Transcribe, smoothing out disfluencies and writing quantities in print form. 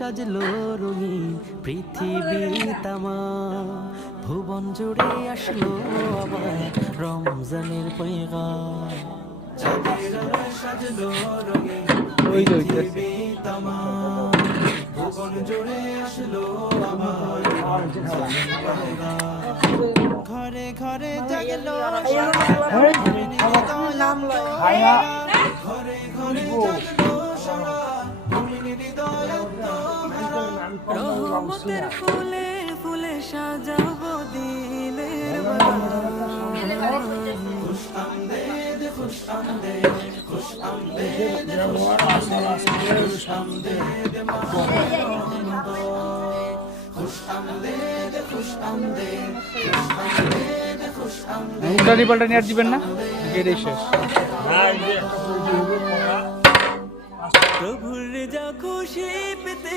সাজলো রঙিন পৃথিবী তামা, ভুবন জুড়ে আসলো আবার রমজানের পয়গাম। সাজলো রঙিন পৃথিবী তামা, ভুবন জুড়ে আসলো আবার রমজানের পয়গাম। ঘরে ঘরে জাগলো ঘরে ঘরে জাগলো রহমতের ফুলে ফুলে সাজাবো দিলের বাগান। খুশ আমদেদ খুশ আমদেদ খুশ আমদেদ খুশ আমদেদ খুশ আমদেদ খুশ আমদেদ খুশ আমদেদ। উল্টানি পাল্টানি আর দিবেন না, এটাই শেষ। প্রভুর যা খুশি পেতে